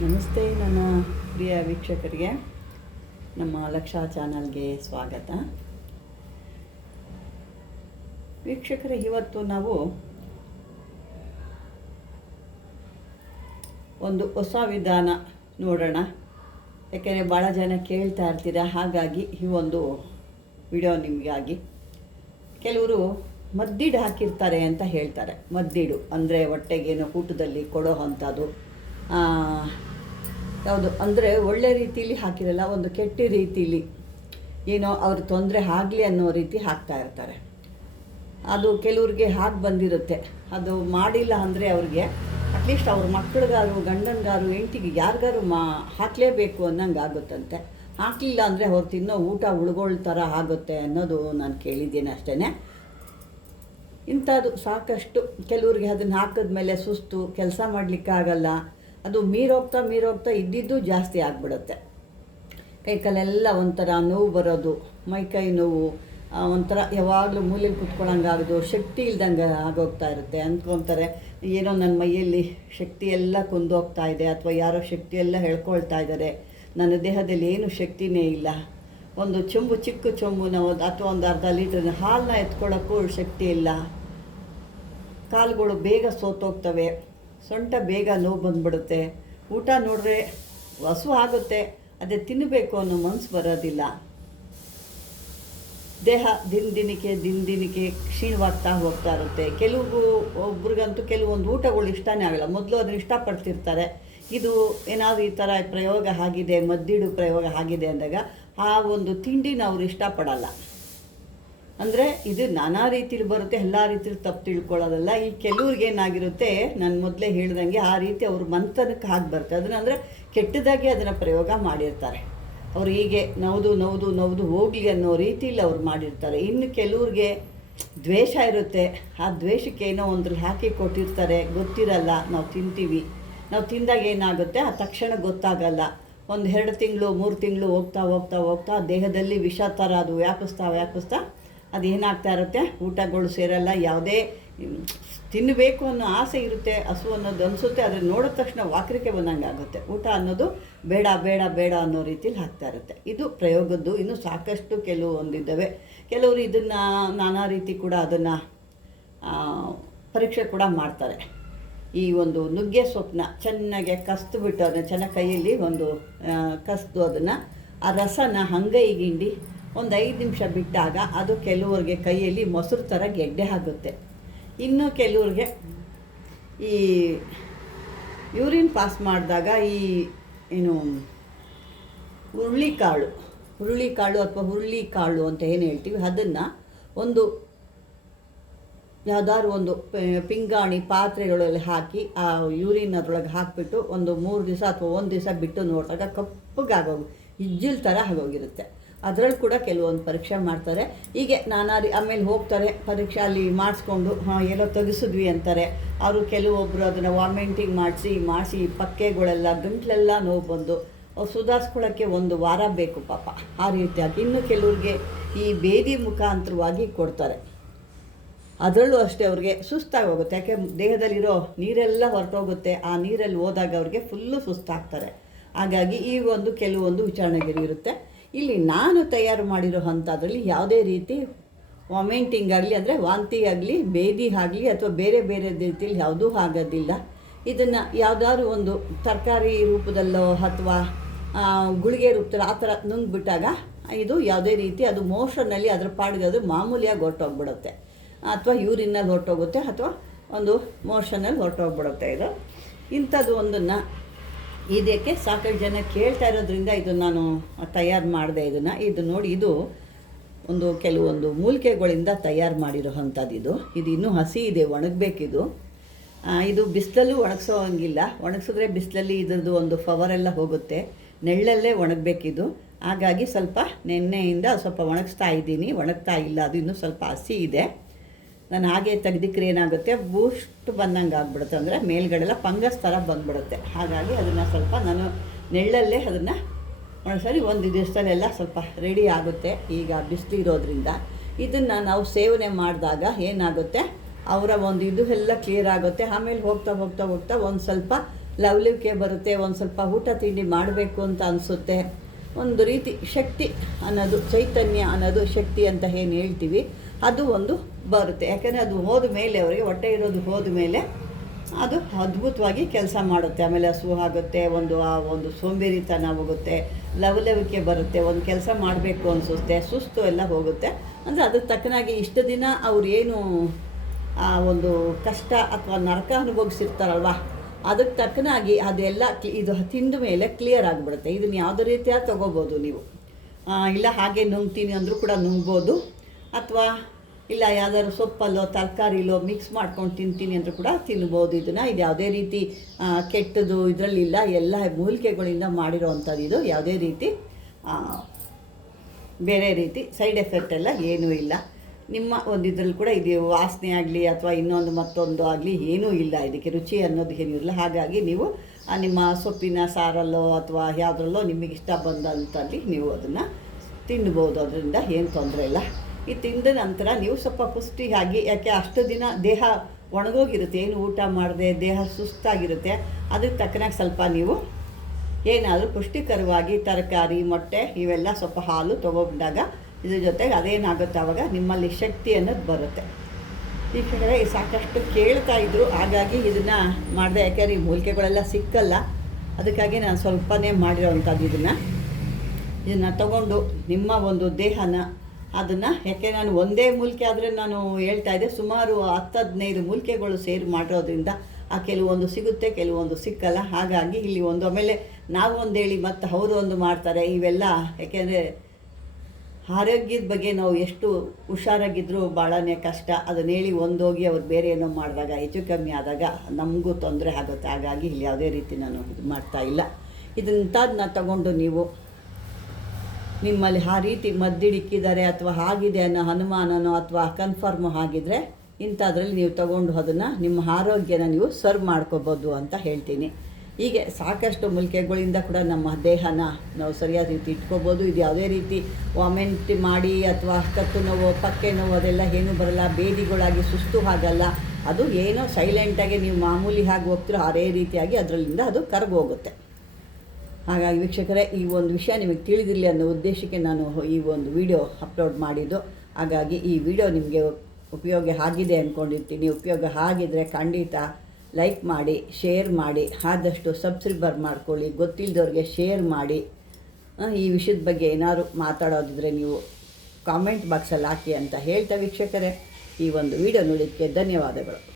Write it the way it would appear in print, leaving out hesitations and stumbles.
ನಮಸ್ತೆ ನನ್ನ ಪ್ರಿಯ ವೀಕ್ಷಕರಿಗೆ, ನಮ್ಮ ಲಕ್ಷ ಚಾನಲ್ಗೆ ಸ್ವಾಗತ. ವೀಕ್ಷಕರೇ, ಇವತ್ತು ನಾವು ಒಂದು ಹೊಸ ವಿಧಾನ ನೋಡೋಣ. ಯಾಕೆಂದರೆ ಭಾಳ ಜನ ಕೇಳ್ತಾ ಇರ್ತೀರ, ಹಾಗಾಗಿ ಈ ಒಂದು ವಿಡಿಯೋ ನಿಮಗಾಗಿ. ಕೆಲವರು ಮದ್ದಿಡು ಹಾಕಿರ್ತಾರೆ ಅಂತ ಹೇಳ್ತಾರೆ. ಮದ್ದಿಡು ಅಂದರೆ ಹೊಟ್ಟೆಗೇನೋ ಊಟದಲ್ಲಿ ಕೊಡೋ ಅಂಥದ್ದು. ಯಾವುದು ಅಂದರೆ ಒಳ್ಳೆ ರೀತಿಯಲ್ಲಿ ಹಾಕಿರಲ್ಲ, ಒಂದು ಕೆಟ್ಟ ರೀತಿಯಲ್ಲಿ ಏನೋ ಅವ್ರ ತೊಂದರೆ ಆಗಲಿ ಅನ್ನೋ ರೀತಿ ಹಾಕ್ತಾ ಇರ್ತಾರೆ. ಅದು ಕೆಲವ್ರಿಗೆ ಹಾಗೆ ಬಂದಿರುತ್ತೆ. ಅದು ಮಾಡಿಲ್ಲ ಅಂದರೆ ಅವ್ರಿಗೆ ಅಟ್ಲೀಸ್ಟ್ ಅವ್ರ ಮಕ್ಕಳಿಗಾರು, ಗಂಡನಿಗಾರು, ಹೆಂಡತಿಗೆ ಯಾರಿಗಾರು ಹಾಕಲೇಬೇಕು ಅನ್ನಂಗೆ ಆಗುತ್ತಂತೆ. ಹಾಕಲಿಲ್ಲ ಅಂದರೆ ಅವ್ರು ತಿನ್ನೋ ಊಟ ಉಳ್ಗೊಳ್ ಥರ ಆಗುತ್ತೆ ಅನ್ನೋದು ನಾನು ಕೇಳಿದ್ದೇನೆ ಅಷ್ಟೇ. ಇಂಥದ್ದು ಸಾಕಷ್ಟು ಕೆಲವ್ರಿಗೆ ಅದನ್ನು ಹಾಕಿದ್ಮೇಲೆ ಸುಸ್ತು, ಕೆಲಸ ಮಾಡಲಿಕ್ಕಾಗಲ್ಲ. ಅದು ಮೀರೋಗ್ತಾ ಇದ್ದಿದ್ದು ಜಾಸ್ತಿ ಆಗಿಬಿಡುತ್ತೆ. ಕೈಕಾಲೆಲ್ಲ ಒಂಥರ ನೋವು ಬರೋದು, ಮೈಕೈ ನೋವು, ಒಂಥರ ಯಾವಾಗಲೂ ಮೂಲೆಯಲ್ಲಿ ಕುತ್ಕೊಳ್ಳೋಂಗಾಗೋದು, ಶಕ್ತಿ ಇಲ್ದಂಗೆ ಆಗೋಗ್ತಾ ಇರುತ್ತೆ. ಅಂದ್ಕೊತಾರೆ ಏನೋ ನನ್ನ ಮೈಯಲ್ಲಿ ಶಕ್ತಿ ಎಲ್ಲ ಕುಂದೋಗ್ತಾ ಇದೆ, ಅಥವಾ ಯಾರೋ ಶಕ್ತಿ ಎಲ್ಲ ಹೇಳ್ಕೊಳ್ತಾ ಇದ್ದಾರೆ, ನನ್ನ ದೇಹದಲ್ಲಿ ಏನು ಶಕ್ತಿನೇ ಇಲ್ಲ. ಒಂದು ಚೆಂಬು, ಚಿಕ್ಕ ಚೆಂಬು ನಾವು ಅಥವಾ ಒಂದು ಅರ್ಧ ಲೀಟರ್ ಹಾಲನ್ನ ಎತ್ಕೊಳ್ಳೋಕ್ಕೂ ಶಕ್ತಿ ಇಲ್ಲ. ಕಾಲುಗಳು ಬೇಗ ಸೋತೋಗ್ತವೆ, ಸೊಂಟ ಬೇಗ ನೋವು ಬಂದುಬಿಡುತ್ತೆ. ಊಟ ನೋಡಿದ್ರೆ ಹಸು ಆಗುತ್ತೆ, ಅದೇ ತಿನ್ನಬೇಕು ಅನ್ನೋ ಮನಸ್ಸು ಬರೋದಿಲ್ಲ. ದೇಹ ದಿನದಿನಕ್ಕೆ ಕ್ಷೀಣವಾಗ್ತಾ ಹೋಗ್ತಾ ಇರುತ್ತೆ. ಒಬ್ರಿಗಂತೂ ಕೆಲವೊಂದು ಊಟಗಳು ಇಷ್ಟನೇ ಆಗಲ್ಲ. ಮೊದಲು ಅದನ್ನು ಇಷ್ಟಪಡ್ತಿರ್ತಾರೆ. ಇದು ಏನಾದರೂ ಈ ಥರ ಪ್ರಯೋಗ ಆಗಿದೆ, ಮದ್ದಿಡು ಪ್ರಯೋಗ ಆಗಿದೆ ಅಂದಾಗ ಆ ಒಂದು ತಿಂಡಿನ ಅವ್ರು ಇಷ್ಟಪಡಲ್ಲ. ಅಂದರೆ ಇದು ನಾನಾ ರೀತಿಲಿ ಬರುತ್ತೆ, ಎಲ್ಲ ರೀತಿಲಿ ತಪ್ಪು ತಿಳ್ಕೊಳ್ಳೋದಲ್ಲ. ಈ ಕೆಲವ್ರಿಗೆ ಏನಾಗಿರುತ್ತೆ, ನಾನು ಮೊದಲೇ ಹೇಳ್ದಂಗೆ ಆ ರೀತಿ ಅವ್ರ ಮಂಥನಕ್ಕೆ ಹಾಕಿ ಬರುತ್ತೆ. ಅದನ್ನ ಅಂದರೆ ಕೆಟ್ಟದಾಗಿ ಅದನ್ನು ಪ್ರಯೋಗ ಮಾಡಿರ್ತಾರೆ. ಅವ್ರು ಹೀಗೆ ನವ್ದು ಹೋಗಲಿ ಅನ್ನೋ ರೀತಿಯಲ್ಲಿ ಅವ್ರು ಮಾಡಿರ್ತಾರೆ. ಇನ್ನು ಕೆಲವ್ರಿಗೆ ದ್ವೇಷ ಇರುತ್ತೆ. ಆ ದ್ವೇಷಕ್ಕೆ ಏನೋ ಒಂದ್ರಲ್ಲಿ ಹಾಕಿ ಕೊಟ್ಟಿರ್ತಾರೆ, ಗೊತ್ತಿರಲ್ಲ. ನಾವು ತಿಂತೀವಿ, ನಾವು ತಿಂದಾಗ ಏನಾಗುತ್ತೆ ಆ ತಕ್ಷಣ ಗೊತ್ತಾಗಲ್ಲ. 1-2 ತಿಂಗಳು 3 ತಿಂಗಳು ಹೋಗ್ತಾ ದೇಹದಲ್ಲಿ ವಿಷ ಥರ ಅದು ವ್ಯಾಪಿಸ್ತಾ ಅದು ಏನಾಗ್ತಾ ಇರುತ್ತೆ, ಊಟಗಳು ಸೇರಲ್ಲ. ಯಾವುದೇ ತಿನ್ನಬೇಕು ಅನ್ನೋ ಆಸೆ ಇರುತ್ತೆ, ಹಸು ಅನ್ನೋದು ಅನಿಸುತ್ತೆ, ಆದರೆ ನೋಡಿದ ತಕ್ಷಣ ವಾಕರಿಕೆ ಬಂದಂಗೆ ಆಗುತ್ತೆ. ಊಟ ಅನ್ನೋದು ಬೇಡ ಅನ್ನೋ ರೀತಿಲಿ ಹಾಕ್ತಾ ಇರುತ್ತೆ. ಇದು ಪ್ರಯೋಗದ್ದು. ಇನ್ನೂ ಸಾಕಷ್ಟು ಕೆಲವೊಂದಿದ್ದಾವೆ. ಕೆಲವರು ಇದನ್ನು ನಾನಾ ರೀತಿ ಕೂಡ ಅದನ್ನು ಪರೀಕ್ಷೆ ಕೂಡ ಮಾಡ್ತಾರೆ. ಈ ಒಂದು ನುಗ್ಗೆ ಸೊಪ್ಪನ್ನ ಚೆನ್ನಾಗಿ ಕಸ್ದುಬಿಟ್ಟು ಅದನ್ನು ಚೆನ್ನಾಗಿ ಕೈಯಲ್ಲಿ ಒಂದು ಕಸ್ದು ಅದನ್ನು ಆ ರಸನ ಹಂಗೈಗಿಂಡಿ ಒಂದು 5 ನಿಮಿಷ ಬಿಟ್ಟಾಗ ಅದು ಕೆಲವ್ರಿಗೆ ಕೈಯಲ್ಲಿ ಮೊಸರು ಥರ ಗೆಡ್ಡೆ ಆಗುತ್ತೆ. ಇನ್ನು ಕೆಲವ್ರಿಗೆ ಈ ಯೂರಿನ್ ಪಾಸ್ ಮಾಡಿದಾಗ ಈ ಏನು ಹುರುಳಿಕಾಳು ಅಥವಾ ಹುರುಳಿಕಾಳು ಅಂತ ಏನು ಹೇಳ್ತೀವಿ, ಅದನ್ನು ಒಂದು ಯಾವುದಾದ್ರು ಒಂದು ಪಿಂಗಾಣಿ ಪಾತ್ರೆಗಳಲ್ಲಿ ಹಾಕಿ ಆ ಯೂರಿನ್ ಅದರೊಳಗೆ ಹಾಕಿಬಿಟ್ಟು ಒಂದು 3 ದಿವಸ ಅಥವಾ 1 ದಿವಸ ಬಿಟ್ಟು ನೋಡಿದಾಗ ಕಪ್ಪಗಾಗೋಗಿ ಇಜ್ಜಿಲ್ ಥರ ಆಗೋಗಿರುತ್ತೆ. ಅದರಲ್ಲಿ ಕೂಡ ಕೆಲವೊಂದು ಪರೀಕ್ಷೆ ಮಾಡ್ತಾರೆ. ಹೀಗೆ ಆಮೇಲೆ ಹೋಗ್ತಾರೆ ಪರೀಕ್ಷೆ ಅಲ್ಲಿ ಮಾಡಿಸ್ಕೊಂಡು ಏನೋ ತೆಗೆಸಿದ್ವಿ ಅಂತಾರೆ. ಅವರು ಕೆಲವೊಬ್ಬರು ಅದನ್ನು ವಾಮಿಂಟಿಂಗ್ ಮಾಡಿಸಿ ಪಕ್ಕೆಗಳೆಲ್ಲ ಗಂಟ್ಲೆಲ್ಲ ನೋವು ಬಂದು ಅವ್ರು ಸುಧಾರಿಸ್ಕೊಳ್ಳೋಕ್ಕೆ 1 ವಾರ ಬೇಕು ಪಾಪ. ಆ ರೀತಿಯಾಗಿ ಇನ್ನು ಕೆಲವ್ರಿಗೆ ಈ ಬೇದಿ ಮುಖಾಂತರವಾಗಿ ಕೊಡ್ತಾರೆ. ಅದರಲ್ಲೂ ಅಷ್ಟೇ ಅವ್ರಿಗೆ ಸುಸ್ತಾಗಿ ಹೋಗುತ್ತೆ. ಯಾಕೆ ದೇಹದಲ್ಲಿರೋ ನೀರೆಲ್ಲ ಹೊರಟೋಗುತ್ತೆ. ಆ ನೀರಲ್ಲಿ ಹೋದಾಗ ಅವ್ರಿಗೆ ಫುಲ್ಲು ಸುಸ್ತಾಗ್ತಾರೆ. ಹಾಗಾಗಿ ಈ ಕೆಲವೊಂದು ವಿಚಾರಣೆಗಳು ಇರುತ್ತೆ. ಇಲ್ಲಿ ನಾನು ತಯಾರು ಮಾಡಿರೋ ಅಂಥದ್ರಲ್ಲಿ ಯಾವುದೇ ರೀತಿ ವಾಮಿಂಟಿಂಗ್ ಆಗಲಿ, ಅಂದರೆ ವಾಂತಿ ಆಗಲಿ, ಬೇದಿ ಆಗಲಿ ಅಥವಾ ಬೇರೆ ರೀತಿಯಲ್ಲಿ ಯಾವುದೂ ಆಗೋದಿಲ್ಲ. ಇದನ್ನು ಯಾವುದಾದ್ರು ಒಂದು ತರಕಾರಿ ರೂಪದಲ್ಲೋ ಅಥವಾ ಗುಳಿಗೆ ರೂಪದಲ್ಲಿ ಆ ಥರ ನುಂಗ್ಬಿಟ್ಟಾಗ ಇದು ಯಾವುದೇ ರೀತಿ ಅದು ಮೋಷನ್ನಲ್ಲಿ ಅದ್ರ ಪಾಡಿಗೆ ಅದು ಮಾಮೂಲಿಯಾಗಿ ಹೊರಟೋಗ್ಬಿಡುತ್ತೆ, ಅಥವಾ ಯೂರಿನಲ್ಲಿ ಹೊರಟೋಗುತ್ತೆ, ಅಥವಾ ಒಂದು ಮೋಷನಲ್ಲಿ ಹೊರಟೋಗ್ಬಿಡುತ್ತೆ. ಇದು ಇಂಥದ್ದು ಒಂದನ್ನು ಇದಕ್ಕೆ ಸಾಕಷ್ಟು ಜನ ಕೇಳ್ತಾ ಇರೋದ್ರಿಂದ ಇದು ನಾನು ತಯಾರು ಮಾಡಿದೆ. ಇದು ನೋಡಿ, ಇದು ಕೆಲವೊಂದು ಮೂಲಿಕೆಗಳಿಂದ ತಯಾರು ಮಾಡಿರೋ ಅಂಥದ್ದು. ಇದು ಇನ್ನೂ ಹಸಿ ಇದೆ, ಒಣಗಬೇಕಿದು. ಇದು ಬಿಸಿಲಲ್ಲೂ ಒಣಗಿಸೋ ಹಂಗಿಲ್ಲ. ಒಣಗಿಸಿದ್ರೆ ಬಿಸಿಲಲ್ಲಿ ಇದ್ರದ್ದು ಒಂದು ಪವರೆಲ್ಲ ಹೋಗುತ್ತೆ. ನೆಳ್ಳಲ್ಲೇ ಒಣಗಬೇಕಿದು. ಹಾಗಾಗಿ ಸ್ವಲ್ಪ ನೆನ್ನೆಯಿಂದ ಸ್ವಲ್ಪ ಒಣಗಿಸ್ತಾ ಇದ್ದೀನಿ. ಒಣಗ್ತಾ ಇಲ್ಲ, ಅದು ಇನ್ನೂ ಸ್ವಲ್ಪ ಹಸಿ ಇದೆ. ನಾನು ಹಾಗೆ ತೆಗ್ದಿಕ್ರೆ ಏನಾಗುತ್ತೆ, ಬೂಸ್ಟ್ ಬಂದಂಗೆ ಆಗ್ಬಿಡುತ್ತೆ. ಅಂದರೆ ಮೇಲ್ಗಡೆಲ್ಲ ಫಂಗಸ್ ಥರ ಬಂದುಬಿಡುತ್ತೆ. ಹಾಗಾಗಿ ಅದನ್ನು ಸ್ವಲ್ಪ ನಾನು ನೆಳ್ಳಲ್ಲೇ ಅದನ್ನು ಒಂದ್ಸರಿ 1 ದಿವಸದಲ್ಲೆಲ್ಲ ಸ್ವಲ್ಪ ರೆಡಿ ಆಗುತ್ತೆ. ಈಗ ಬಿಸಿಲಿರೋದ್ರಿಂದ ಇದನ್ನು ನಾವು ಸೇವನೆ ಮಾಡಿದಾಗ ಏನಾಗುತ್ತೆ, ಅವರ ಒಂದು ಇದು ಎಲ್ಲ ಕ್ಲಿಯರ್ ಆಗುತ್ತೆ. ಆಮೇಲೆ ಹೋಗ್ತಾ ಒಂದು ಸ್ವಲ್ಪ ಲವಲವಿಕೆ ಬರುತ್ತೆ, ಒಂದು ಸ್ವಲ್ಪ ಊಟ ತಿಂಡಿ ಮಾಡಬೇಕು ಅಂತ ಅನಿಸುತ್ತೆ. ಒಂದು ರೀತಿ ಶಕ್ತಿ ಅನ್ನೋದು, ಚೈತನ್ಯ ಅನ್ನೋದು, ಶಕ್ತಿ ಅಂತ ಏನು ಹೇಳ್ತೀವಿ ಅದು ಒಂದು ಬರುತ್ತೆ. ಯಾಕಂದರೆ ಅದು ಹೋದ ಮೇಲೆ, ಅವರಿಗೆ ಹೊಟ್ಟೆ ಇರೋದು ಹೋದ ಮೇಲೆ ಅದು ಅದ್ಭುತವಾಗಿ ಕೆಲಸ ಮಾಡುತ್ತೆ. ಆಮೇಲೆ ಹಸು ಆಗುತ್ತೆ, ಒಂದು ಸೋಂಬೇರಿತನ ಹೋಗುತ್ತೆ, ಲವಲವಿಕೆ ಬರುತ್ತೆ, ಒಂದು ಕೆಲಸ ಮಾಡಬೇಕು ಅನಿಸುತ್ತೆ, ಸುಸ್ತು ಎಲ್ಲ ಹೋಗುತ್ತೆ. ಅಂದರೆ ಅದಕ್ಕೆ ತಕ್ಕನಾಗಿ ಇಷ್ಟು ದಿನ ಅವ್ರು ಏನು ಒಂದು ಕಷ್ಟ ಅಥವಾ ನರಕ ಅನುಭವಿಸಿರ್ತಾರಲ್ವ, ಅದಕ್ಕೆ ತಕ್ಕನಾಗಿ ಅದೆಲ್ಲ ಇದು ತಿಂದ ಮೇಲೆ ಕ್ಲಿಯರ್ ಆಗಿಬಿಡುತ್ತೆ. ಇದನ್ನು ಯಾವುದೇ ರೀತಿಯಾಗಿ ತೊಗೋಬೋದು ನೀವು. ಇಲ್ಲ ಹಾಗೆ ನುಂಗ್ತೀನಿ ಅಂದರೂ ಕೂಡ ನುಂಗ್ಬೋದು, ಅಥವಾ ಇಲ್ಲ ಯಾವ್ದಾದ್ರು ಸೊಪ್ಪಲ್ಲೋ ತರಕಾರಿಲೋ ಮಿಕ್ಸ್ ಮಾಡ್ಕೊಂಡು ತಿಂತೀನಿ ಅಂದರೂ ಕೂಡ ತಿನ್ಬೋದು. ಇದನ್ನು ಇದು ಯಾವುದೇ ರೀತಿ ಕೆಟ್ಟದು ಇದರಲ್ಲಿಲ್ಲ, ಎಲ್ಲ ಮೂಲಿಕೆಗಳಿಂದ ಮಾಡಿರೋ ಅಂಥದ್ದು. ಇದು ಯಾವುದೇ ರೀತಿ ಬೇರೆ ರೀತಿ ಸೈಡ್ ಎಫೆಕ್ಟ್ ಎಲ್ಲ ಏನೂ ಇಲ್ಲ. ನಿಮ್ಮ ಒಂದು ಇದರಲ್ಲಿ ಕೂಡ ಇದು ವಾಸನೆ ಆಗಲಿ ಅಥವಾ ಇನ್ನೊಂದು ಮತ್ತೊಂದು ಆಗಲಿ ಏನೂ ಇಲ್ಲ, ಇದಕ್ಕೆ ರುಚಿ ಅನ್ನೋದು ಏನೂ ಇಲ್ಲ. ಹಾಗಾಗಿ ನೀವು ನಿಮ್ಮ ಸೊಪ್ಪಿನ ಸಾರಲ್ಲೋ ಅಥವಾ ಯಾವುದ್ರಲ್ಲೋ ನಿಮಗೆ ಇಷ್ಟ ಬಂದಂಥಲ್ಲಿ ನೀವು ಅದನ್ನು ತಿನ್ಬೋದು. ಅದರಿಂದ ಏನು ತೊಂದರೆ ಇಲ್ಲ. ಈ ತಿಂದ ನಂತರ ನೀವು ಸ್ವಲ್ಪ ಪುಷ್ಟಿಯಾಗಿ, ಯಾಕೆ ಅಷ್ಟು ದಿನ ದೇಹ ಒಣಗೋಗಿರುತ್ತೆ, ಏನು ಊಟ ಮಾಡದೆ ದೇಹ ಸುಸ್ತಾಗಿರುತ್ತೆ, ಅದಕ್ಕೆ ತಕ್ಕನಾಗಿ ಸ್ವಲ್ಪ ನೀವು ಏನಾದರೂ ಪುಷ್ಟಿಕರವಾಗಿ ತರಕಾರಿ, ಮೊಟ್ಟೆ ಇವೆಲ್ಲ ಸ್ವಲ್ಪ ಹಾಲು ತೊಗೊಂಡಾಗ ಇದ್ರ ಜೊತೆಗೆ ಅದೇನಾಗುತ್ತೆ ಆವಾಗ ನಿಮ್ಮಲ್ಲಿ ಶಕ್ತಿ ಅನ್ನೋದು ಬರುತ್ತೆ. ಈ ಕಡೆ ಸಾಕಷ್ಟು ಕೇಳ್ತಾ ಇದ್ದರು, ಹಾಗಾಗಿ ಇದನ್ನು ಮಾಡಿದೆ. ಯಾಕೆಂದರೆ ಈ ಮೂಲಿಕೆಗಳೆಲ್ಲ ಸಿಕ್ಕಲ್ಲ, ಅದಕ್ಕಾಗಿ ನಾನು ಸ್ವಲ್ಪನೇ ಮಾಡಿರೋವಂಥದ್ದು. ಇದನ್ನು ತಗೊಂಡು ನಿಮ್ಮ ಒಂದು ದೇಹನ ಅದನ್ನು, ಯಾಕೆ ನಾನು ಒಂದೇ ಮೂಲಿಕೆ ಆದರೆ ನಾನು ಹೇಳ್ತಾ ಇದ್ದೆ, ಸುಮಾರು 10-15 ಮೂಲಿಕೆಗಳು ಸೇರಿ ಮಾಡಿರೋದ್ರಿಂದ ಕೆಲವೊಂದು ಸಿಗುತ್ತೆ, ಕೆಲವೊಂದು ಸಿಕ್ಕಲ್ಲ. ಹಾಗಾಗಿ ಇಲ್ಲಿ ಒಂದು, ಆಮೇಲೆ ನಾವು ಒಂದು ಹೇಳಿ ಮತ್ತು ಅವರು ಒಂದು ಮಾಡ್ತಾರೆ. ಇವೆಲ್ಲ ಯಾಕೆಂದರೆ ಆರೋಗ್ಯದ ಬಗ್ಗೆ ನಾವು ಎಷ್ಟು ಹುಷಾರಾಗಿದ್ದರೂ ಭಾಳನೇ ಕಷ್ಟ. ಅದನ್ನ ಹೇಳಿ ಒಂದೋಗಿ ಅವ್ರು ಬೇರೆ ಏನೋ ಮಾಡಿದಾಗ, ಹೆಚ್ಚು ಕಮ್ಮಿ ಆದಾಗ ನಮಗೂ ತೊಂದರೆ ಆಗುತ್ತೆ. ಹಾಗಾಗಿ ಇಲ್ಲಿ ಯಾವುದೇ ರೀತಿ ನಾನು ಇದು ಮಾಡ್ತಾಯಿಲ್ಲ. ಇದನ್ನ ತಗೊಂಡು ನೀವು ನಿಮ್ಮಲ್ಲಿ ಆ ರೀತಿ ಮದ್ದಿಡಿಕ್ಕಿದ್ದಾರೆ ಅಥವಾ ಆಗಿದೆ ಅನ್ನೋ ಅನುಮಾನನೋ ಅಥವಾ ಕನ್ಫರ್ಮ್ ಆಗಿದ್ದರೆ ಇಂಥದ್ರಲ್ಲಿ ನೀವು ತಗೊಂಡು ಅದನ್ನು ನಿಮ್ಮ ಆರೋಗ್ಯನ ನೀವು ಸರ್ವ್ ಮಾಡ್ಕೋಬೋದು ಅಂತ ಹೇಳ್ತೀನಿ. ಹೀಗೆ ಸಾಕಷ್ಟು ಮೂಲಿಕೆಗಳಿಂದ ಕೂಡ ನಮ್ಮ ದೇಹನ ನಾವು ಸರಿಯಾದ ರೀತಿ ಇಟ್ಕೋಬೋದು. ಇದು ಯಾವುದೇ ರೀತಿ ವಾಮಿಂಟ್ ಮಾಡಿ ಅಥವಾ ಕತ್ತು ನೋವು, ಪಕ್ಕೆ ನೋವು ಅದೆಲ್ಲ ಏನೂ ಬರಲ್ಲ. ಬೇದಿಗಳಾಗಿ ಸುಸ್ತು ಆಗಲ್ಲ. ಅದು ಏನೋ ಸೈಲೆಂಟಾಗಿ ನೀವು ಮಾಮೂಲಿ ಆಗಿ ಹೋಗ್ತಿರೋ ಅದೇ ರೀತಿಯಾಗಿ ಅದರಲ್ಲಿಂದ ಅದು ಕರಗೋಗುತ್ತೆ. ಹಾಗಾಗಿ ವೀಕ್ಷಕರೇ, ಈ ಒಂದು ವಿಷಯ ನಿಮಗೆ ತಿಳಿದಿರಲಿ ಅನ್ನೋ ಉದ್ದೇಶಕ್ಕೆ ನಾನು ಈ ಒಂದು ವಿಡಿಯೋ ಅಪ್ಲೋಡ್ ಮಾಡಿದ್ದು. ಹಾಗಾಗಿ ಈ ವಿಡಿಯೋ ನಿಮಗೆ ಉಪಯೋಗ ಆಗಿದೆ ಅಂದ್ಕೊಂಡಿರ್ತೀನಿ. ಉಪಯೋಗ ಆಗಿದ್ದರೆ ಖಂಡಿತ ಲೈಕ್ ಮಾಡಿ, ಶೇರ್ ಮಾಡಿ, ಆದಷ್ಟು ಸಬ್ಸ್ಕ್ರೈಬರ್ ಮಾಡ್ಕೊಳ್ಳಿ, ಗೊತ್ತಿಲ್ಲದವ್ರಿಗೆ ಶೇರ್ ಮಾಡಿ. ಈ ವಿಷಯದ ಬಗ್ಗೆ ಏನಾದರೂ ಮಾತಾಡೋದಿದ್ರೆ ನೀವು ಕಾಮೆಂಟ್ ಬಾಕ್ಸಲ್ಲಿ ಹಾಕಿ ಅಂತ ಹೇಳ್ತಾ ವೀಕ್ಷಕರೇ, ಈ ಒಂದು ವಿಡಿಯೋ ನೋಡೋದಕ್ಕೆ ಧನ್ಯವಾದಗಳು.